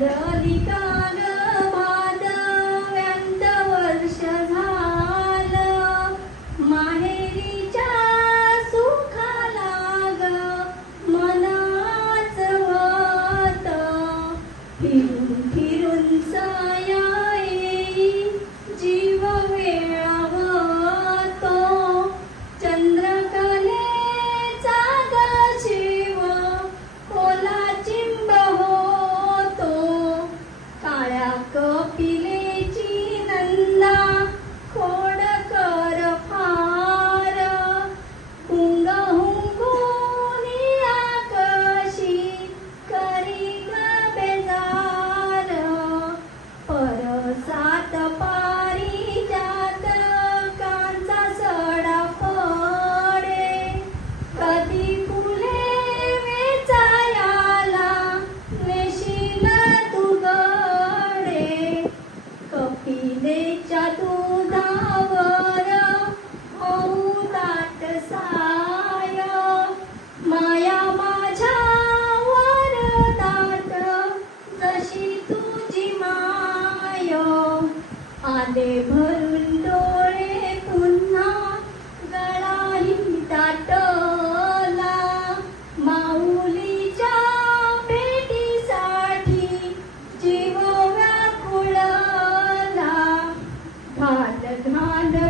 காதலிகா Oh, feeling. नीचेचा दुधावर होऊ साय माया माझा वर ताट जशी तुझी माया the